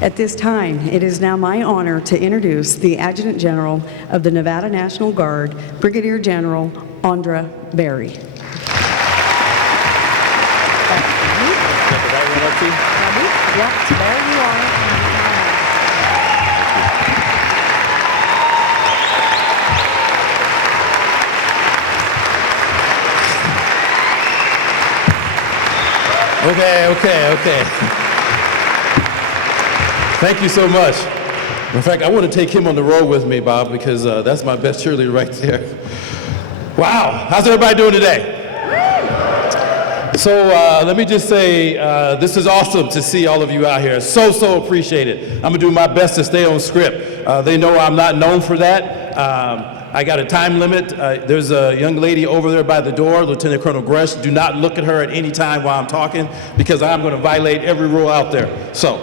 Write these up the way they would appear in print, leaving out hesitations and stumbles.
At this time, it is now my honor to introduce the Adjutant General of the Nevada National Guard, Brigadier General Ondra Berry. Yep, there you are. Okay. Thank you so much. In fact, I want to take him on the road with me, Bob, because that's my best cheerleader right there. Wow, how's everybody doing today? So let me just say, this is awesome to see all of you out here. So appreciate it. I'm gonna do my best to stay on script. They know I'm not known for that. I got a time limit. There's a young lady over there by the door, Lieutenant Colonel Gresh. Do not look at her at any time while I'm talking, because I'm gonna violate every rule out there. So,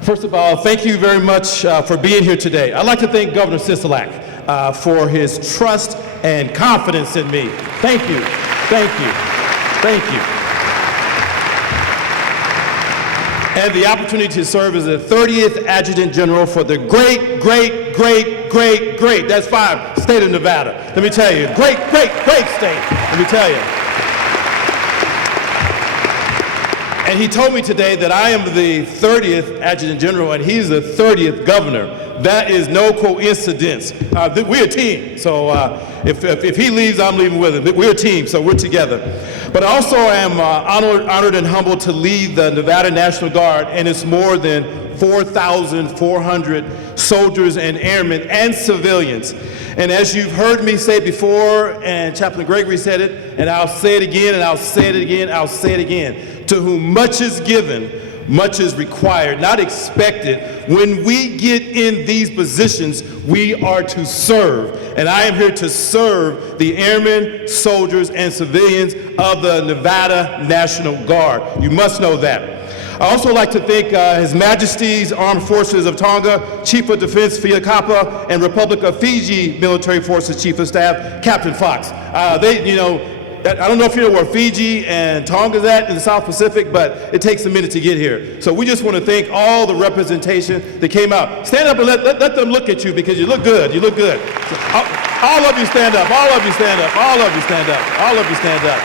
first of all, thank you very much for being here today. I'd like to thank Governor Sisolak for his trust and confidence in me. Thank you. And the opportunity to serve as the 30th Adjutant General for the great, that's 5, state of Nevada. Let me tell you, great state, let me tell you. And he told me today that I am the 30th Adjutant General and he's the 30th Governor. That is no coincidence. We're a team, so if he leaves, I'm leaving with him. We're a team, so we're together. But I also am honored and humbled to lead the Nevada National Guard, and it's more than 4,400 soldiers and airmen and civilians. And as you've heard me say before, and Chaplain Gregory said it, and I'll say it again, and I'll say it again, I'll say it again, to whom much is given, much is required, not expected. When we get in these positions, we are to serve. And I am here to serve the airmen, soldiers, and civilians of the Nevada National Guard. You must know that. I also like to thank His Majesty's Armed Forces of Tonga, Chief of Defense Fiakapa, and Republic of Fiji Military Forces Chief of Staff, Captain Fox. I don't know if you know where Fiji and Tonga is at in the South Pacific, but it takes a minute to get here. So we just want to thank all the representation that came out. Stand up and let them look at you, because you look good. So, all of you stand up. All of you stand up. All of you stand up. All of you stand up.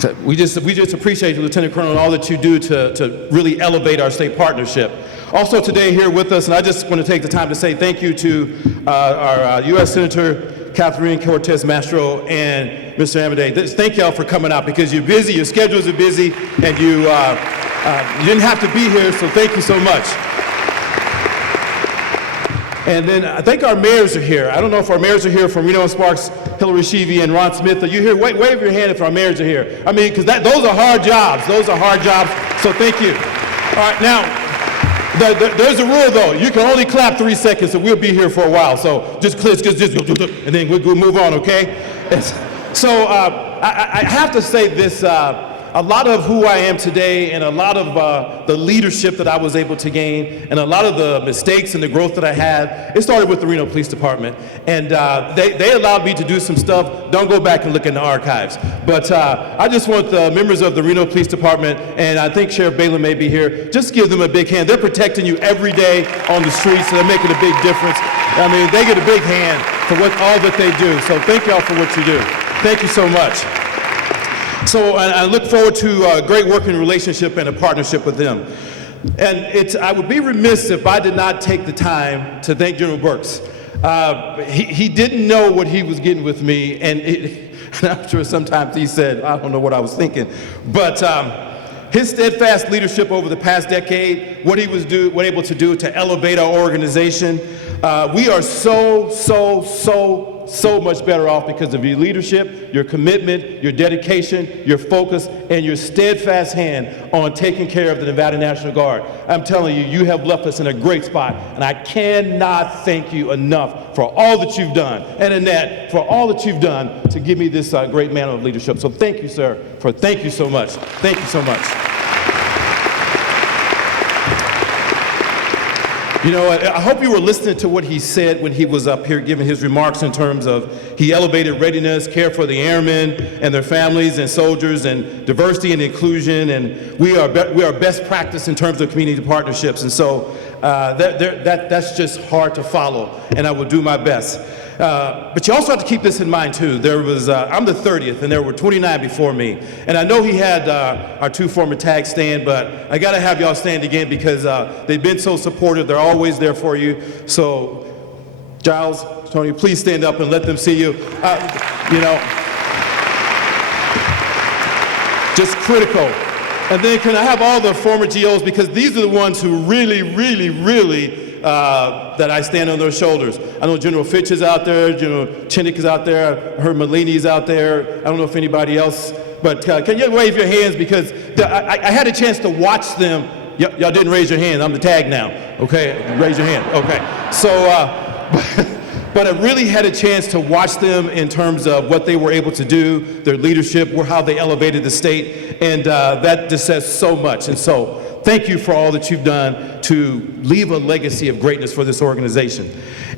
So we just appreciate you, Lieutenant Colonel, and all that you do to really elevate our state partnership. Also today here with us, and I just want to take the time to say thank you to our U.S. Senator Catherine Cortez Mastro and Mr. Amadei. Thank y'all for coming out, because you're busy, your schedules are busy, and you didn't have to be here, so thank you so much. And then I think our mayors are here. I don't know if our mayors are here from Reno and Sparks, Hillary Sheevy, and Ron Smith. Are you here? Wave your hand if our mayors are here. I mean, because those are hard jobs. Those are hard jobs, so thank you. All right, now, there's a rule though. You can only clap 3 seconds, so we'll be here for a while. So just and then we'll move on, okay? So I have to say this, a lot of who I am today and a lot of the leadership that I was able to gain and a lot of the mistakes and the growth that I had, it started with the Reno Police Department. And they allowed me to do some stuff. Don't go back and look in the archives. But I just want the members of the Reno Police Department, and I think Sheriff Balin may be here, just give them a big hand. They're protecting you every day on the streets, so they're making a big difference. I mean, they get a big hand for all that they do. So thank y'all for what you do. Thank you so much. So I look forward to a great working relationship and a partnership with them. And I would be remiss if I did not take the time to thank General Burks. He didn't know what he was getting with me, and I'm sure sometimes he said, I don't know what I was thinking. But his steadfast leadership over the past decade, what he was able to do to elevate our organization, we are so much better off because of your leadership, your commitment, your dedication, your focus, and your steadfast hand on taking care of the Nevada National Guard. I'm telling you, you have left us in a great spot, and I cannot thank you enough for all that you've done, and Annette, for all that you've done to give me this great mantle of leadership. So thank you, sir, thank you so much. Thank you so much. You know, I hope you were listening to what he said when he was up here giving his remarks in terms of he elevated readiness, care for the airmen and their families and soldiers, and diversity and inclusion, and we are best practice in terms of community partnerships. And so that's just hard to follow, and I will do my best. But you also have to keep this in mind too. There was, I'm the 30th, and there were 29 before me. And I know he had our two former tags stand, but I gotta have y'all stand again because they've been so supportive. They're always there for you. So, Giles, Tony, please stand up and let them see you. You know, just critical. And then can I have all the former GOs, because these are the ones who really that I stand on their shoulders. I know General Fitch is out there, General Chinnick is out there, I heard Malini's out there. I don't know if anybody else, but can you wave your hands, because I had a chance to watch them. Y'all didn't raise your hand. I'm the tag now. Okay, raise your hand. Okay, so, but I really had a chance to watch them in terms of what they were able to do, their leadership, how they elevated the state, and that just says so much. And so, thank you for all that you've done to leave a legacy of greatness for this organization.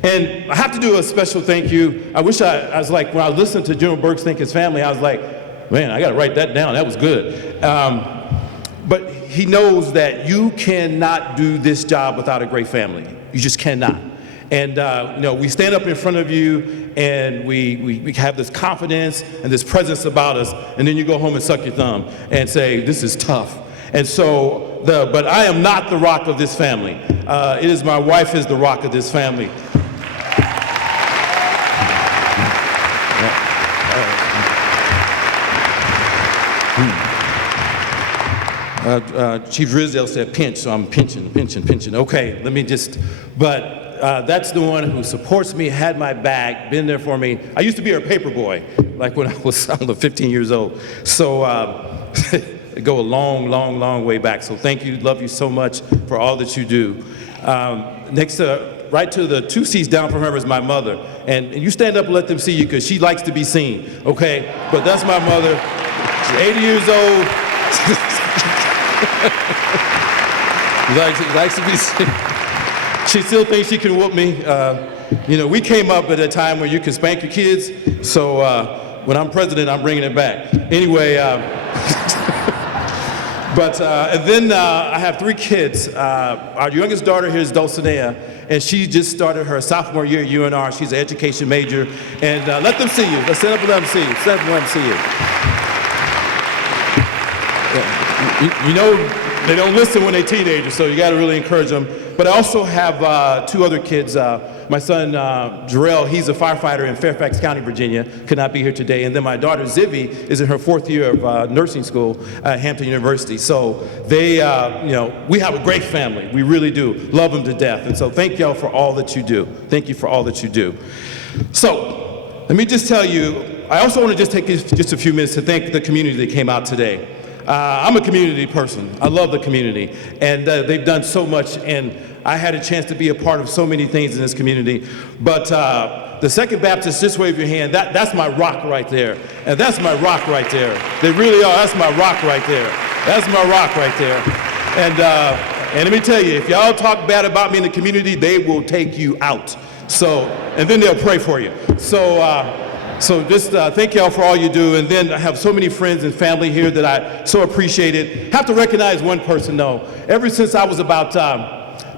And I have to do a special thank you. I wish I was like, when I listened to General Burks thank his family, I was like, man, I got to write that down. That was good. But he knows that you cannot do this job without a great family. You just cannot. And you know, we stand up in front of you, and we have this confidence and this presence about us, and then you go home and suck your thumb and say, this is tough. And so, but I am not the rock of this family. It is my wife is the rock of this family. Chief Rizdale said pinch, so I'm pinching. Okay, let me just, but that's the one who supports me, had my back, been there for me. I used to be her paper boy, like when I was, 15 years old. So, go a long way back. So thank you, love you so much for all that you do. Next, right to the 2 seats down from her is my mother. And you stand up and let them see you, because she likes to be seen, okay? But that's my mother. She's 80 years old. She likes to be seen. She still thinks she can whoop me. You know, we came up at a time where you can spank your kids. So when I'm president, I'm bringing it back. Anyway, but and then I have 3 kids. Our youngest daughter here is Dulcinea, and she just started her sophomore year at UNR. She's an education major. And let them see you. Let's stand up and let them see you. Stand up and let them see you. Yeah. You know, they don't listen when they're teenagers, so you got to really encourage them. But I also have 2 other kids. My son, Jarrell, he's a firefighter in Fairfax County, Virginia, could not be here today. And then my daughter, Zivy, is in her 4th year of nursing school at Hampton University. So they, you know, we have a great family. We really do. Love them to death. And so thank y'all for all that you do. Thank you for all that you do. So let me just tell you, I also want to just take just a few minutes to thank the community that came out today. I'm a community person. I love the community, and they've done so much, and I had a chance to be a part of so many things in this community. But the Second Baptist, just wave your hand, that's my rock right there. And that's my rock right there. They really are, that's my rock right there. That's my rock right there. And let me tell you, if y'all talk bad about me in the community, they will take you out. So, and then they'll pray for you. So just thank y'all for all you do. And then I have so many friends and family here that I so appreciate it. Have to recognize one person though. Ever since I was about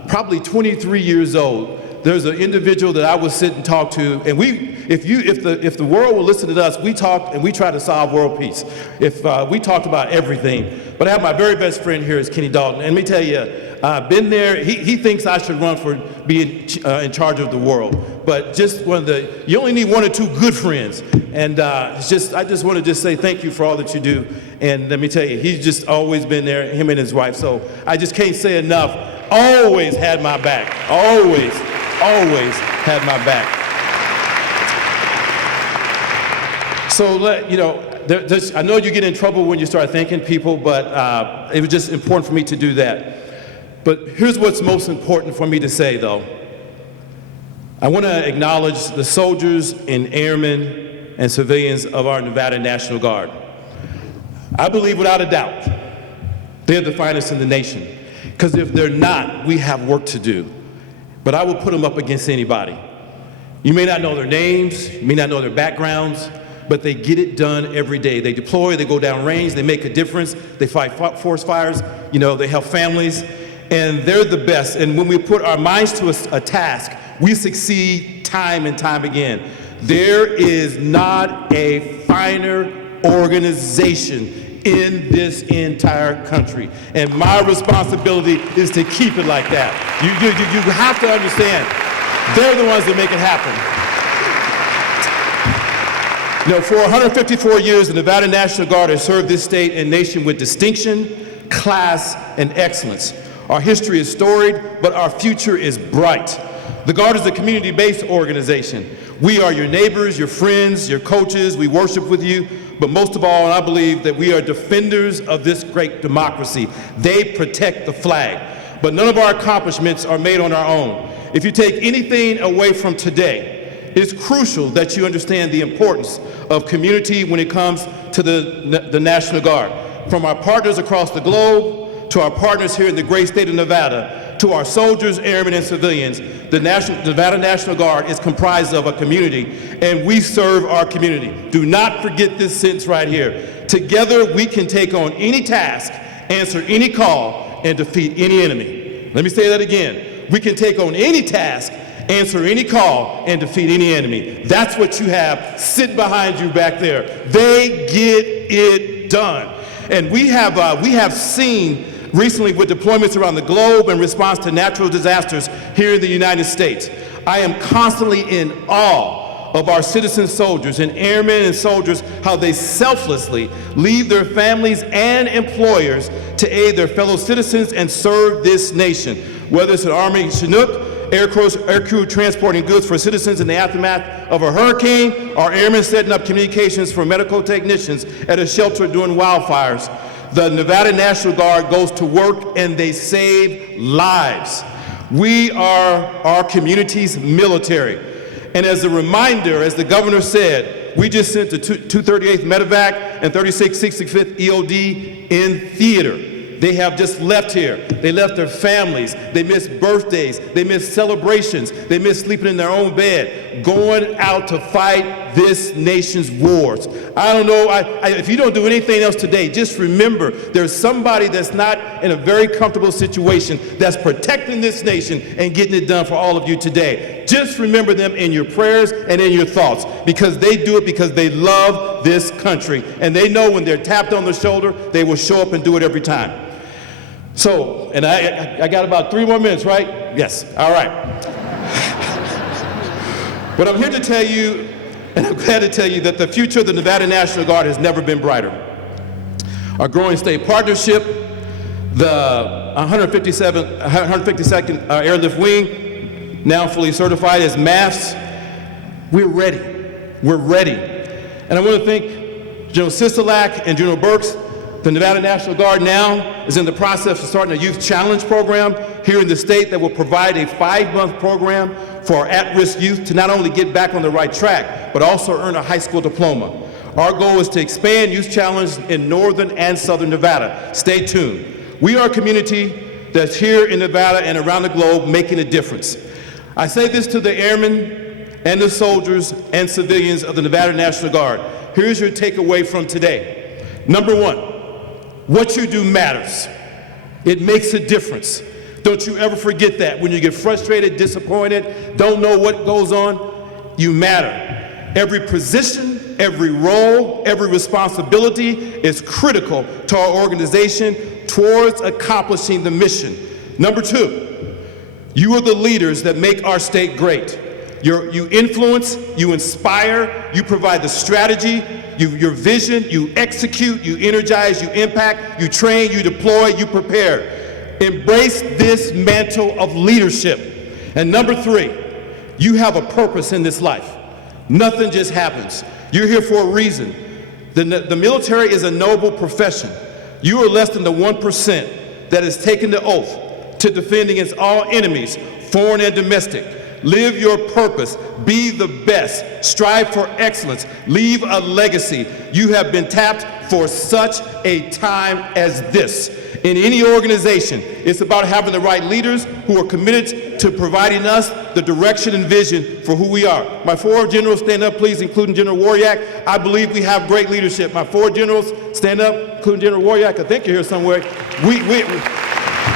probably 23 years old, there's an individual that I would sit and talk to, and if the world will listen to us, we talk and we try to solve world peace. If we talked about everything. But I have my very best friend here is Kenny Dalton, and let me tell you, I've been there. He thinks I should run for being in charge of the world. But just you only need 1 or 2 good friends. And I just want to just say thank you for all that you do. And let me tell you, he's just always been there, him and his wife. So I just can't say enough. Always had my back. Always had my back. So, you know, I know you get in trouble when you start thanking people, but it was just important for me to do that. But here's what's most important for me to say, though. I want to acknowledge the soldiers and airmen and civilians of our Nevada National Guard. I believe without a doubt, they're the finest in the nation. Because if they're not, we have work to do. but I will put them up against anybody. You may not know their names, you may not know their backgrounds, but they get it done every day. They deploy, they go down range, they make a difference, they fight forest fires, they help families, and they're the best. And when we put our minds to a task, we succeed time and time again. There is not a finer organization in this entire country. And my responsibility is to keep it like that. You have to understand, they're the ones that make it happen. For 154 years, the Nevada National Guard has served this state and nation with distinction, class, and excellence. Our history is storied, but our future is bright. The Guard is a community-based organization. We are your neighbors, your friends, your coaches. We worship with you. But most of all, and I believe that we are defenders of this great democracy. They protect the flag. But none of our accomplishments are made on our own. If you take anything away from today, it's crucial that you understand the importance of community when it comes to the National Guard. From our partners across the globe, to our partners here in the great state of Nevada, to our soldiers, airmen, and civilians, the Nevada National Guard is comprised of a community, and we serve our community. Do not forget this sentence right here. Together, we can take on any task, answer any call, and defeat any enemy. Let me say that again. We can take on any task, answer any call, and defeat any enemy. That's what you have sitting behind you back there. They get it done. And we have seen recently with deployments around the globe in response to natural disasters here in the United States. I am constantly in awe of our citizen soldiers and airmen and soldiers, how they selflessly leave their families and employers to aid their fellow citizens and serve this nation. Whether it's an Army Chinook, air crew transporting goods for citizens in the aftermath of a hurricane, or airmen setting up communications for medical technicians at a shelter during wildfires. The Nevada National Guard goes to work and they save lives. We are our community's military. And as a reminder, as the governor said, we just sent the 238th Medevac and 3665th EOD in theater. They have just left here. They left their families. They missed birthdays. They missed celebrations. They missed sleeping in their own bed, going out to fight this nation's wars. I don't know, if you don't do anything else today, just remember there's somebody that's not in a very comfortable situation that's protecting this nation and getting it done for all of you today. Just remember them in your prayers and in your thoughts, because they do it because they love this country. And they know when they're tapped on the shoulder, they will show up and do it every time. So, and I got about 3 more minutes, right? Yes, all right. But I'm here to tell you, and I'm glad to tell you, that the future of the Nevada National Guard has never been brighter. Our growing state partnership, the 152nd Airlift Wing, now fully certified as MAFs, we're ready. We're ready. And I want to thank General Sisolak and General Burks. The Nevada National Guard now is in the process of starting a youth challenge program here in the state that will provide a 5-month program for our at-risk youth to not only get back on the right track, but also earn a high school diploma. Our goal is to expand youth challenge in northern and southern Nevada. Stay tuned. We are a community that's here in Nevada and around the globe making a difference. I say this to the airmen and the soldiers and civilians of the Nevada National Guard. Here's your takeaway from today. Number 1. What you do matters. It makes a difference. Don't you ever forget that. When you get frustrated, disappointed, don't know what goes on, you matter. Every position, every role, every responsibility is critical to our organization towards accomplishing the mission. Number 2, you are the leaders that make our state great. You influence, you inspire, you provide the strategy, your vision, you execute, you energize, you impact, you train, you deploy, you prepare. Embrace this mantle of leadership. And number 3, you have a purpose in this life. Nothing just happens. You're here for a reason. The military is a noble profession. You are less than the 1% that has taken the oath to defend against all enemies, foreign and domestic. Live your purpose. Be the best. Strive for excellence. Leave a legacy. You have been tapped for such a time as this. In any organization, it's about having the right leaders who are committed to providing us the direction and vision for who we are. My four generals, stand up, please, including General Waryak. I believe we have great leadership. My four generals, stand up, including General Waryak. I think you're here somewhere.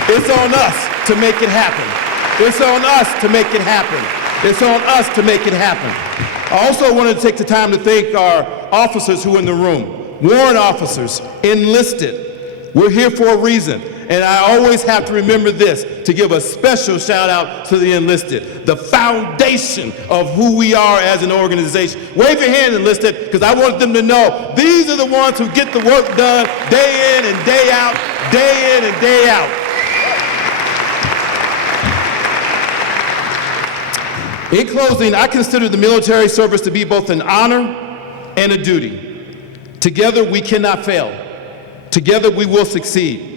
It's on us to make it happen. It's on us to make it happen. It's on us to make it happen. I also wanted to take the time to thank our officers who are in the room. Warrant officers, enlisted. We're here for a reason. And I always have to remember this, to give a special shout out to the enlisted, the foundation of who we are as an organization. Wave your hand, enlisted, because I want them to know these are the ones who get the work done day in and day out, day in and day out. In closing, I consider the military service to be both an honor and a duty. Together we cannot fail. Together we will succeed.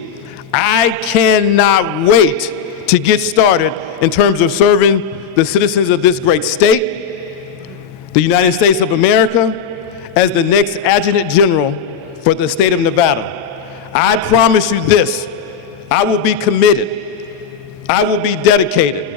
I cannot wait to get started in terms of serving the citizens of this great state, the United States of America, as the next Adjutant General for the state of Nevada. I promise you this, I will be committed, I will be dedicated,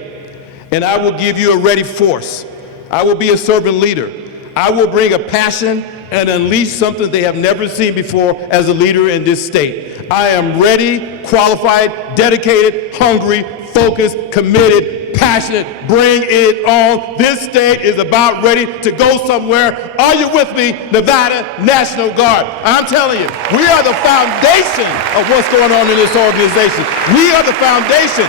and I will give you a ready force. I will be a servant leader. I will bring a passion and unleash something they have never seen before as a leader in this state. I am ready, qualified, dedicated, hungry, focused, committed, passionate. Bring it on. This state is about ready to go somewhere. Are you with me, Nevada National Guard? I'm telling you, we are the foundation of what's going on in this organization. We are the foundation.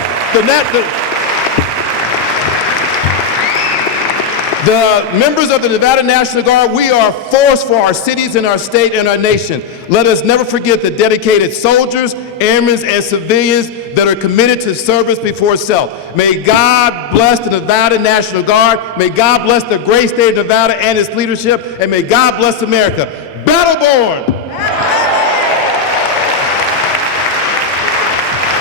The members of the Nevada National Guard, we are a force for our cities and our state and our nation. Let us never forget the dedicated soldiers, airmen, and civilians that are committed to service before self. May God bless the Nevada National Guard. May God bless the great state of Nevada and its leadership. And may God bless America. Battle born!